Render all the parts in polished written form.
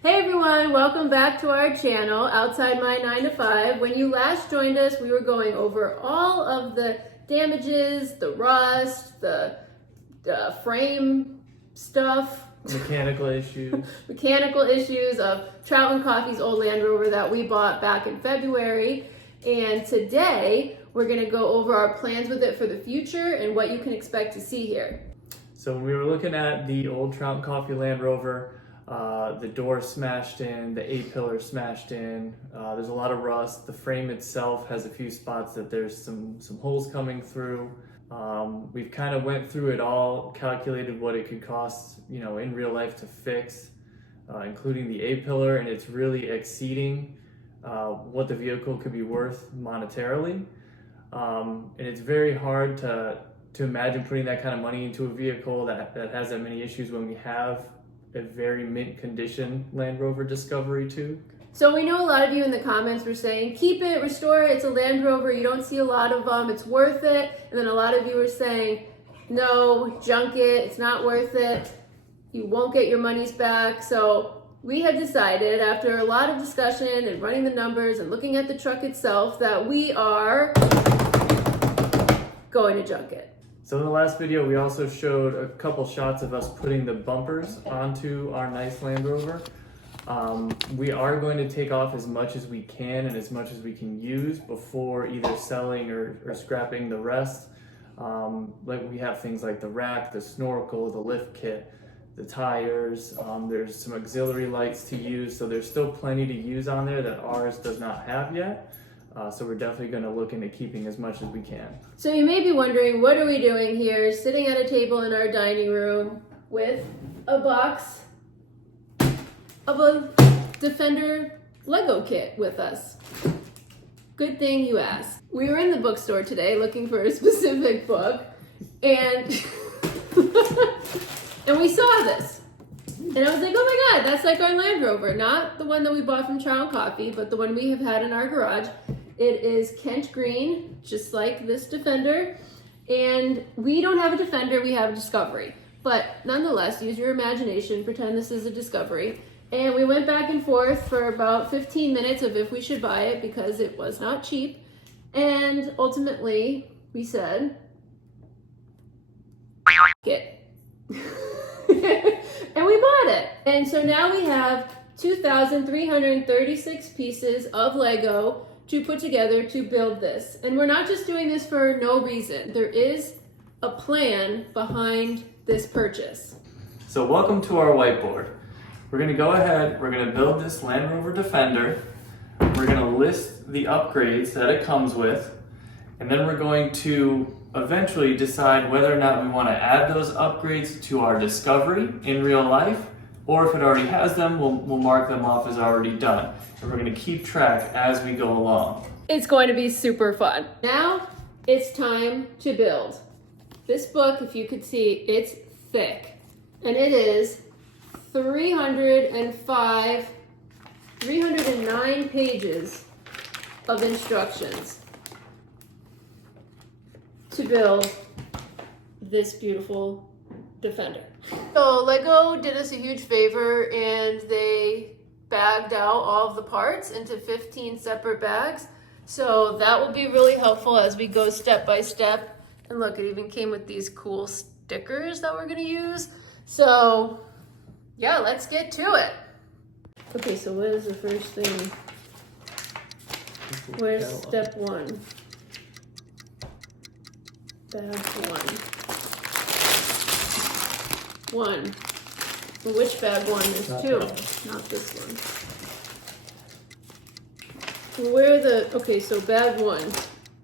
Hey everyone, welcome back to our channel, Outside My 9 to 5. When you last joined us, we were going over all of the damages, the rust, the frame stuff, mechanical issues of Trout and Coffee's old Land Rover that we bought back in February. And today, we're gonna go over our plans with it for the future and what you can expect to see here. So when we were looking at the old Trout and Coffee Land Rover, the door smashed in, the A-pillar smashed in, there's a lot of rust. The frame itself has a few spots that there's some holes coming through. We've kind of went through it all, calculated what it could cost, in real life to fix, including the A-pillar, and it's really exceeding what the vehicle could be worth monetarily. And it's very hard to imagine putting that kind of money into a vehicle that has that many issues when we have a very mint condition Land Rover Discovery too. So we know a lot of you in the comments were saying, keep it, restore it, it's a Land Rover, you don't see a lot of them, it's worth it. And then a lot of you were saying, no, junk it, it's not worth it, you won't get your monies back. So we had decided, after a lot of discussion and running the numbers and looking at the truck itself, that we are going to junk it. So in the last video, we also showed a couple shots of us putting the bumpers onto our nice Land Rover. We are going to take off as much as we can and as much as we can use before either selling or scrapping the rest. Like we have things like the rack, the snorkel, the lift kit, the tires. There's some auxiliary lights to use, so there's still plenty to use on there that ours does not have yet. So we're definitely going to look into keeping as much as we can. So you may be wondering, what are we doing here, sitting at a table in our dining room with a box of a Defender Lego kit with us? Good thing you asked. We were in the bookstore today looking for a specific book, and and we saw this. And I was like, oh my God, that's like our Land Rover. Not the one that we bought from Trout and Coffee, but the one we have had in our garage. It is Kent green, just like this Defender. And we don't have a Defender, we have a Discovery. But nonetheless, use your imagination, pretend this is a Discovery. And we went back and forth for about 15 minutes of if we should buy it because it was not cheap. And ultimately, we said, it. And we bought it. And so now we have 2,336 pieces of Lego to put together to build this. And we're not just doing this for no reason. There is a plan behind this purchase. So welcome to our whiteboard. We're going to go ahead, we're going to build this Land Rover Defender. We're going to list the upgrades that it comes with. And then we're going to eventually decide whether or not we want to add those upgrades to our Discovery in real life, or if it already has them, we'll mark them off as already done. And we're going to keep track as we go along. It's going to be super fun. Now it's time to build. This book, if you could see, it's thick. And it is 309 pages of instructions to build this beautiful Defender. So Lego did us a huge favor and they bagged out all of the parts into 15 separate bags. So that will be really helpful as we go step by step. And look, it even came with these cool stickers that we're gonna use. So yeah, let's get to it. Okay, so what is the first thing? Where's step one? Bag one. Which bag one? There's two, not this one. Okay, so bag one.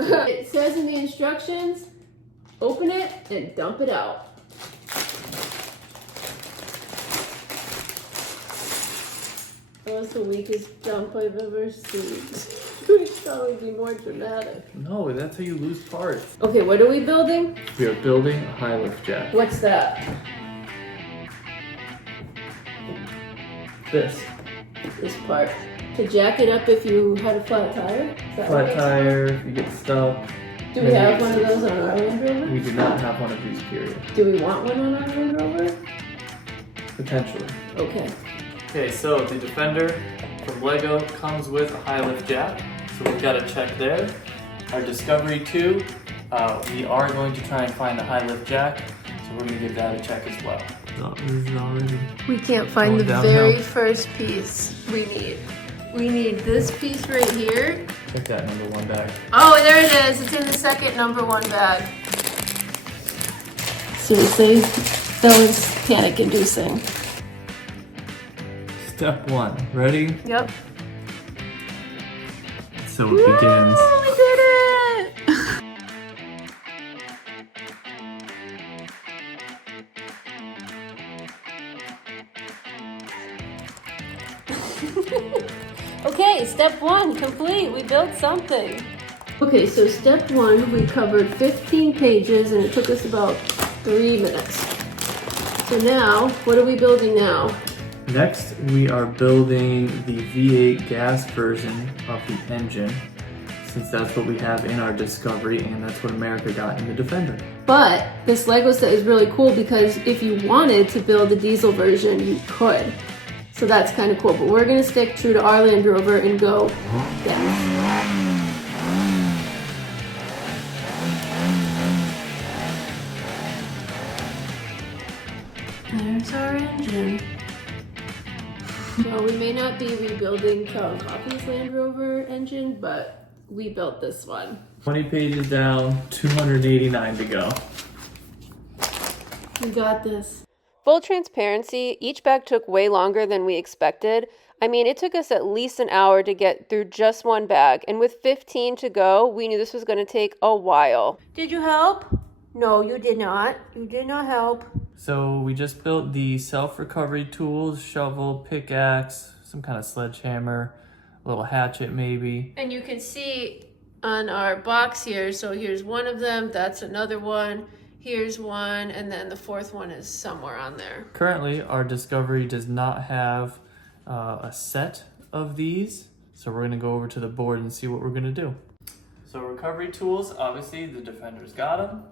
It says in the instructions, open it and dump it out. That was the weakest dump I've ever seen. It should probably be more dramatic. No, that's how you lose parts. Okay, what are we building? We are building a high lift jack. What's that? This part. To jack it up if you had a flat tire? flat tire, if you get stuck. Do we have one of those on our Land Rover? We do not have one of these, period. Do we want one on our Land Rover? Potentially. Okay. Okay, so the Defender from Lego comes with a high lift jack, so we've got a check there. Our Discovery 2, we are going to try and find the high lift jack, so we're going to give that a check as well. Oh, this is already We can't find the very first piece we need. We need this piece right here. Check that number 1 bag. Oh, there it is. It's in the second number 1 bag. Seriously, that was panic-inducing. Step 1, ready? Yep. So it begins. We did it! Okay, step 1 complete. We built something. Okay, so step 1, we covered 15 pages and it took us about 3 minutes. So now, what are we building now? Next, we are building the V8 gas version of the engine, since that's what we have in our Discovery and that's what America got in the Defender. But this Lego set is really cool because if you wanted to build a diesel version, you could. So that's kind of cool, but we're gonna stick true to our Land Rover and go gas. There's our engine. Well, we may not be rebuilding Trout and Coffee's Land Rover engine, but we built this one. 20 pages down, 289 to go. We got this. Full transparency, each bag took way longer than we expected. I mean, it took us at least an hour to get through just one bag, and with 15 to go, we knew this was going to take a while. Did you help? No, you did not. You did not help. So we just built the self-recovery tools, shovel, pickaxe, some kind of sledgehammer, a little hatchet maybe. And you can see on our box here, so here's one of them, that's another one, here's one, and then the fourth one is somewhere on there. Currently, our Discovery does not have a set of these, so we're going to go over to the board and see what we're going to do. So recovery tools, obviously the Defender's got them.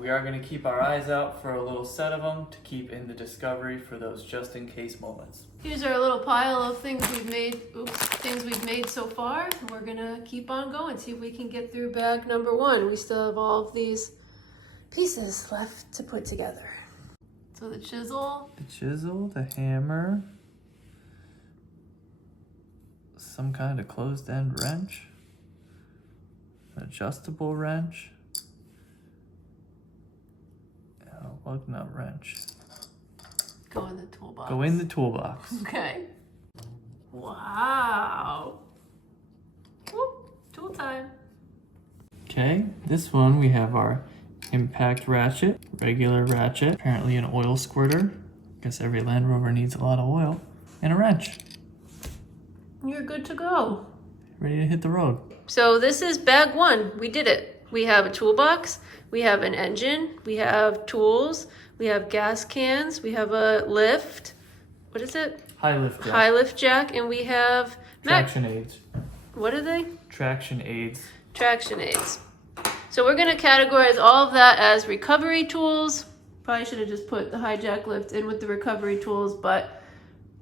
We are going to keep our eyes out for a little set of them to keep in the Discovery for those just in case moments. Here's our little pile of things we've made so far. We're gonna keep on going, see if we can get through bag number 1. We still have all of these pieces left to put together. So the chisel, The hammer, some kind of closed end wrench, an adjustable wrench, and a lug nut wrench. go in the toolbox. Go in the toolbox. Okay. Wow. Whoop, tool time. Okay, this one we have our impact ratchet, regular ratchet, apparently an oil squirter. Guess every Land Rover needs a lot of oil. And a wrench. You're good to go. Ready to hit the road. So this is bag 1. We did it. We have a toolbox, we have an engine, we have tools, we have gas cans, we have a lift. What is it? High lift jack. High lift jack, and we have Traction aids. What are they? Traction aids. Traction aids. So we're gonna categorize all of that as recovery tools. Probably should have just put the high jack lift in with the recovery tools, but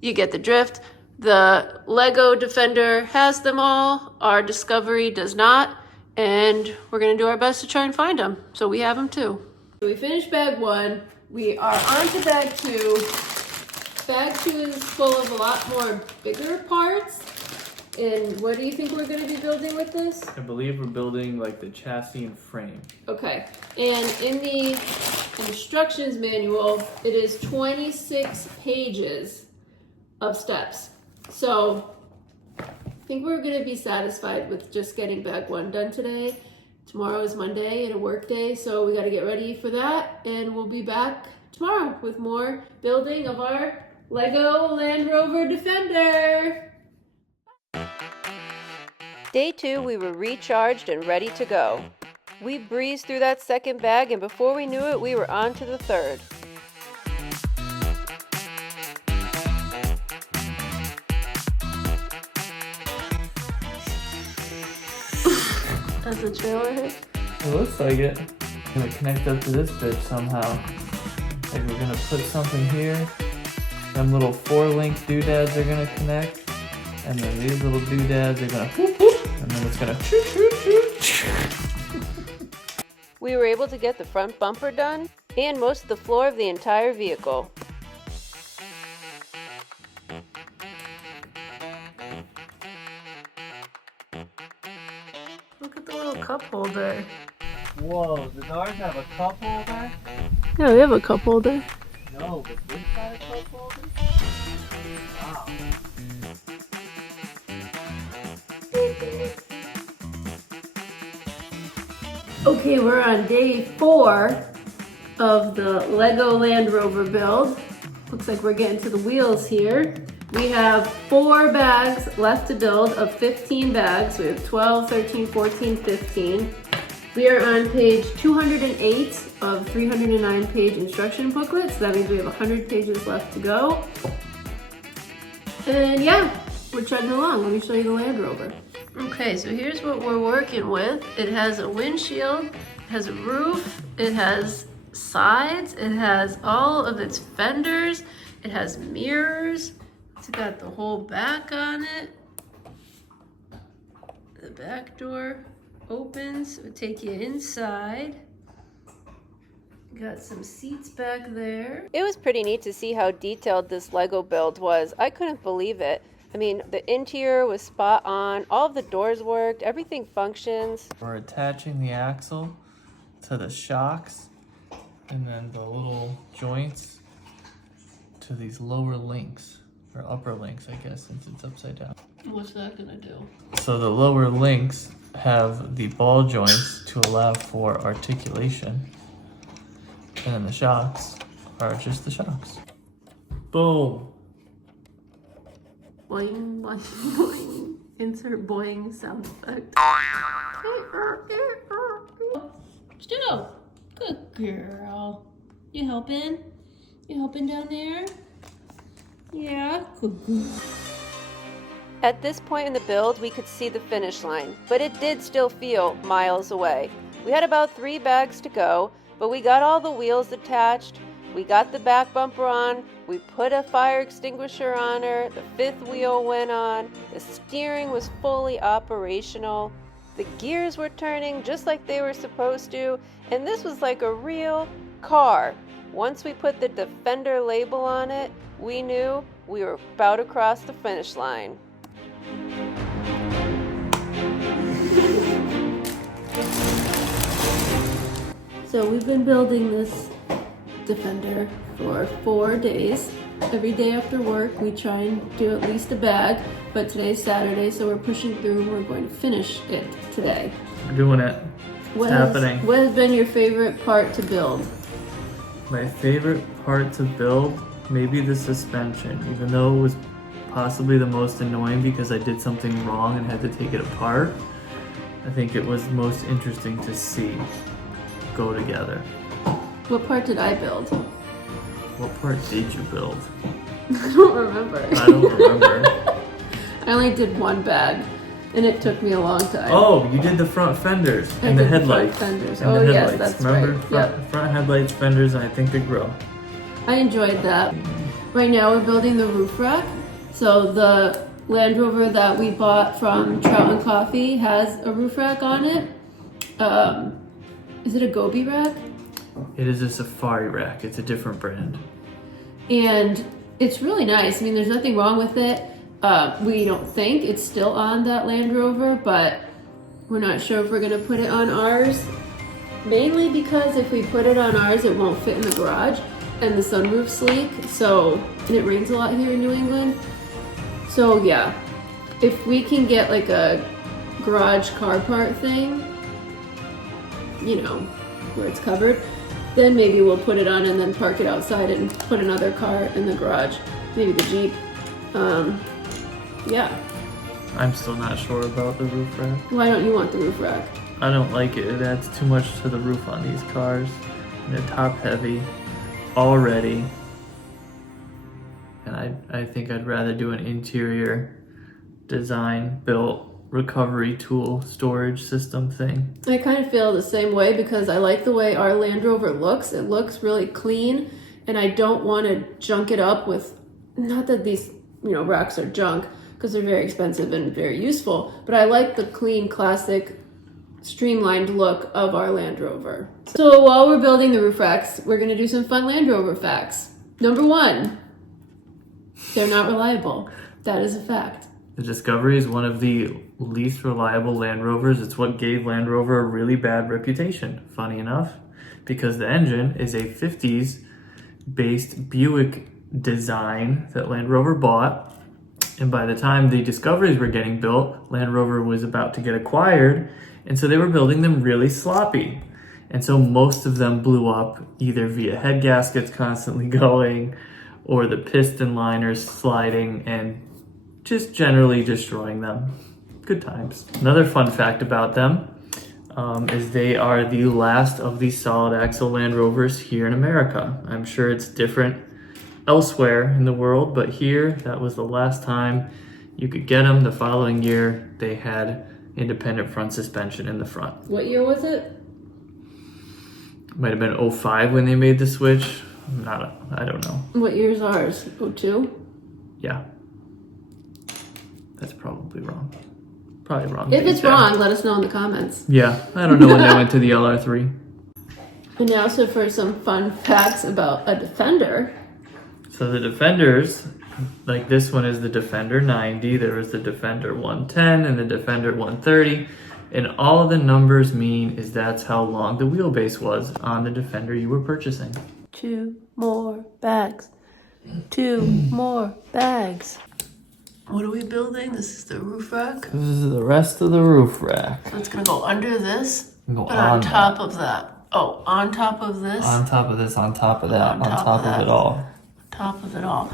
you get the drift. The Lego Defender has them all. Our Discovery does not, and we're gonna do our best to try and find them. So we have them too. We finished bag 1. We are on to bag 2. Bag 2 is full of a lot more bigger parts. And what do you think we're going to be building with this? I believe we're building like the chassis and frame. Okay. And in the instructions manual, it is 26 pages of steps. So I think we're going to be satisfied with just getting bag 1 done today. Tomorrow is Monday and a work day, so we got to get ready for that. And we'll be back tomorrow with more building of our Lego Land Rover Defender. Day 2, we were recharged and ready to go. We breezed through that second bag, and before we knew it, we were on to the third. Does the trailer hit? It looks like it. Gonna connect up to this bitch somehow. Like we're gonna put something here, Them little 4-link doodads are gonna connect. And then these little doodads are gonna whoop whoop. And then it's gonna choo choo choo. We were able to get the front bumper done and most of the floor of the entire vehicle. Look at the little cup holder. Whoa, does ours have a cup holder? Yeah, we have a cup holder. No, but this got a cup holder? Wow. Okay, we're on day 4 of the Lego Land Rover build. Looks like we're getting to the wheels here. We have 4 bags left to build of 15 bags. We have 12, 13, 14, 15. We are on page 208 of 309 page instruction booklet, so that means we have 100 pages left to go. And yeah, we're chugging along. Let me show you the Land Rover. Okay, so here's what we're working with. It has a windshield, it has a roof, it has sides, it has all of its fenders, it has mirrors, it's got the whole back on it. The back door opens, it would take you inside. Got some seats back there. It was pretty neat to see how detailed this Lego build was. I couldn't believe it. I mean, the interior was spot on, all of the doors worked, everything functions. We're attaching the axle to the shocks and then the little joints to these lower links, or upper links, I guess, since it's upside down. What's that gonna do? So the lower links have the ball joints to allow for articulation, and then the shocks are just the shocks. Boom. Boing, boing, boing. Insert boing sound effect. Stu, good girl. You helping? You helping down there? Yeah, good girl. At this point in the build, we could see the finish line, but it did still feel miles away. We had about 3 bags to go, but we got all the wheels attached, we got the back bumper on, we put a fire extinguisher on her, the 5th wheel went on, the steering was fully operational, the gears were turning just like they were supposed to, and this was like a real car. Once we put the Defender label on it, we knew we were about to cross the finish line. So we've been building this Defender for 4 days. Every day after work, we try and do at least a bag, but today's Saturday, so we're pushing through and we're going to finish it today. We're doing it. It's happening. What has been your favorite part to build? My favorite part to build, maybe the suspension, even though it was possibly the most annoying because I did something wrong and had to take it apart. I think it was most interesting to see go together. What part did I build? What part did you build? I don't remember. I don't remember. I only did 1 bag, and it took me a long time. Oh, you did the front fenders and the headlights. Fenders. And Oh the yes, headlights. that's Remember? right. Front headlights, fenders, and I think the grill. I enjoyed that. Right now we're building the roof rack. So the Land Rover that we bought from Trout and Coffee has a roof rack on it. Is it a Gobi rack? It is a safari rack. It's a different brand. And it's really nice. I mean, there's nothing wrong with it. We don't think it's still on that Land Rover, but we're not sure if we're gonna put it on ours. Mainly because if we put it on ours, it won't fit in the garage and the sunroof's leak. So, and it rains a lot here in New England. So yeah, if we can get like a garage car part thing, you know, where it's covered, then maybe we'll put it on and then park it outside and put another car in the garage, maybe the Jeep. Yeah. I'm still not sure about the roof rack. Why don't you want the roof rack? I don't like it. It adds too much to the roof on these cars. And they're top heavy already. And I think I'd rather do an interior design built recovery tool storage system thing. I kind of feel the same way because I like the way our Land Rover looks. It looks really clean and I don't want to junk it up with not that these, rocks are junk, because they're very expensive and very useful, but I like the clean, classic, streamlined look of our Land Rover. So while we're building the roof racks, we're gonna do some fun Land Rover facts. Number 1, they're not reliable. That is a fact. The Discovery is one of the least reliable Land Rovers. It's what gave Land Rover a really bad reputation, funny enough, because the engine is a 50s based Buick design that Land Rover bought. And by the time the Discoveries were getting built, Land Rover was about to get acquired, and so they were building them really sloppy. And so most of them blew up either via head gaskets constantly going or the piston liners sliding and just generally destroying them. Good times. Another fun fact about them is they are the last of the solid axle Land Rovers here in America. I'm sure it's different elsewhere in the world, but here, that was the last time you could get them. The following year, they had independent front suspension in the front. What year was it? Might have been 05 when they made the switch. I don't know. What year is ours? 02? Yeah. That's probably wrong. Probably wrong. If it's wrong, let us know in the comments. Yeah, I don't know when they went to the LR3. And now, so for some fun facts about a Defender. So the Defenders, like this one is the Defender 90, there was the Defender 110 and the Defender 130. And all the numbers mean is that's how long the wheelbase was on the Defender you were purchasing. 2 more bags. 2 more bags. What are we building? This is the roof rack. This is the rest of the roof rack. So it's gonna go under this, Go but on top of that. Oh, on top of this. On top of this, on top of that, on top of it all. Top of it all.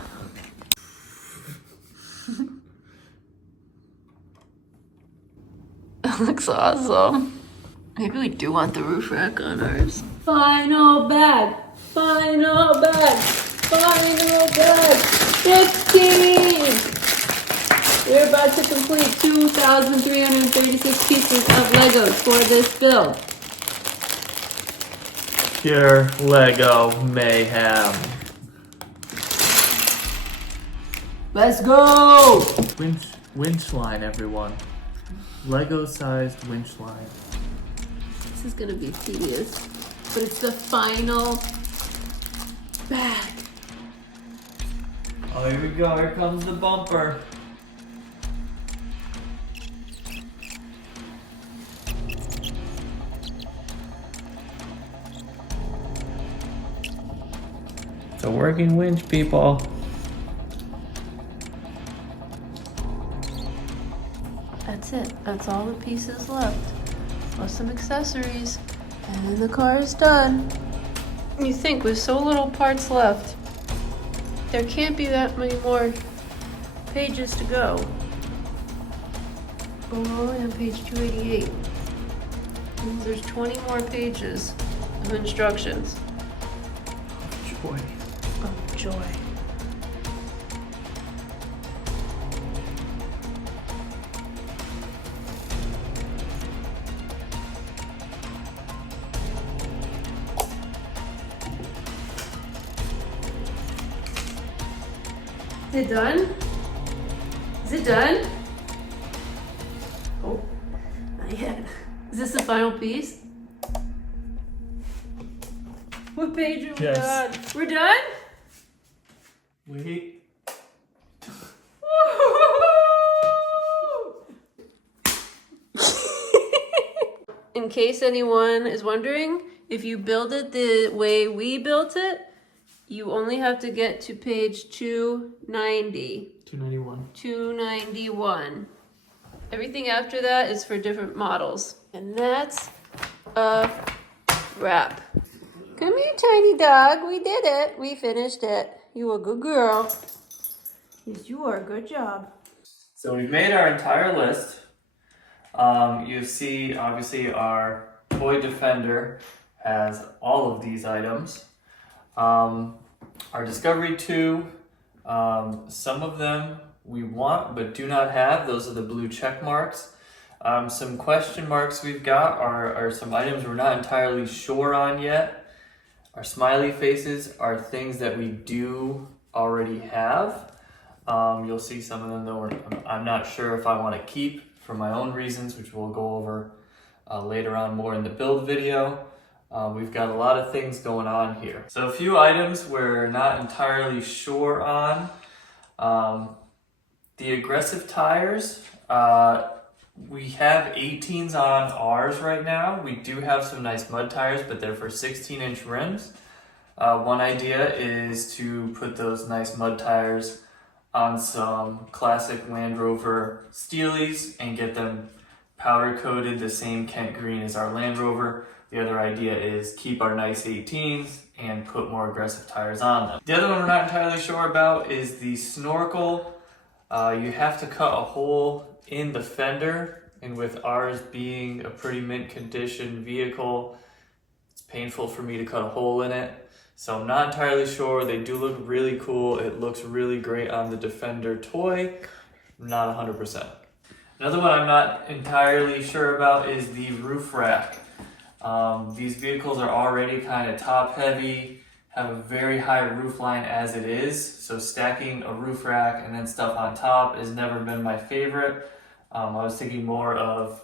That looks awesome. Maybe we do want the roof rack on ours. Final bag. Final bag. Final bag. 15! We're about to complete 2,336 pieces of Legos for this build. Pure Lego mayhem. Let's go! Winch line, everyone. Lego-sized winch line. This is gonna be tedious, but it's the final bag. Oh, here we go. Here comes the bumper. It's a working winch, people. That's it. That's all the pieces left. Plus some accessories. And then the car is done. You think with so little parts left, there can't be that many more pages to go. But we're only on page 288. Means there's 20 more pages of instructions. Joy. Of joy. Is it done? Is it done? Oh, not yet. Is this the final piece? What page are we Yes. on? We're done? Wait. In case anyone is wondering, if you build it the way we built it, you only have to get to page 290. 291. 291. Everything after that is for different models. And that's a wrap. Come here, tiny dog. We did it. We finished it. You a good girl. Yes, you are. Good job. So we've made our entire list. You see, obviously, our toy Defender has all of these items. Our Discovery 2, some of them we want but do not have. Those are the blue check marks. Some question marks we've got are some items we're not entirely sure on yet. Our smiley faces are things that we do already have. You'll see some of them though I'm not sure if I want to keep for my own reasons, which we'll go over later on more in the build video. We've got a lot of things going on here. So a few items we're not entirely sure on. The aggressive tires, we have 18s on ours right now. We do have some nice mud tires, but they're for 16-inch rims. One idea is to put those nice mud tires on some classic Land Rover Steelies and get them powder coated the same Kent green as our Land Rover. The other idea is keep our nice 18s and put more aggressive tires on them. The other one we're not entirely sure about is the snorkel. You have to cut a hole in the fender, and with ours being a pretty mint condition vehicle, it's painful for me to cut a hole in it. So I'm not entirely sure. They do look really cool. It looks really great on the Defender toy. I'm not 100%. Another one I'm not entirely sure about is the roof rack. These vehicles are already kind of top heavy, have a very high roof line as it is. So stacking a roof rack and then stuff on top has never been my favorite. I was thinking more of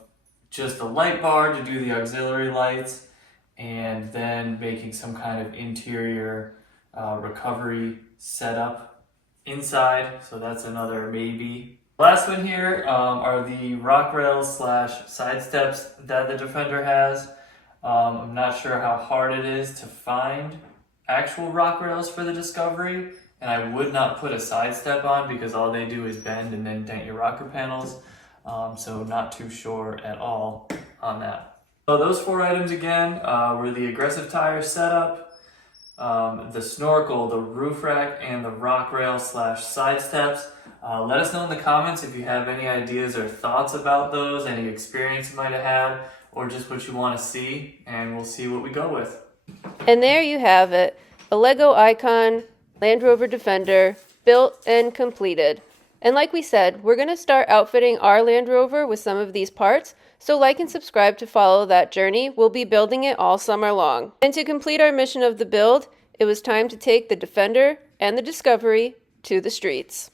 just a light bar to do the auxiliary lights, and then making some kind of interior recovery setup inside. So that's another maybe. Last one here are the rock rails / side steps that the Defender has. I'm not sure how hard it is to find actual rock rails for the Discovery, and I would not put a side step on because all they do is bend and then dent your rocker panels. So not too sure at all on that. So those 4 items again were the aggressive tire setup, the snorkel, the roof rack, and the rock rail / side steps. Let us know in the comments if you have any ideas or thoughts about those, any experience you might have had, or just what you want to see, and we'll see what we go with. And there you have it, a Lego icon, Land Rover Defender, built and completed. And like we said, we're going to start outfitting our Land Rover with some of these parts, so like and subscribe to follow that journey. We'll be building it all summer long. And to complete our mission of the build, it was time to take the Defender and the Discovery to the streets.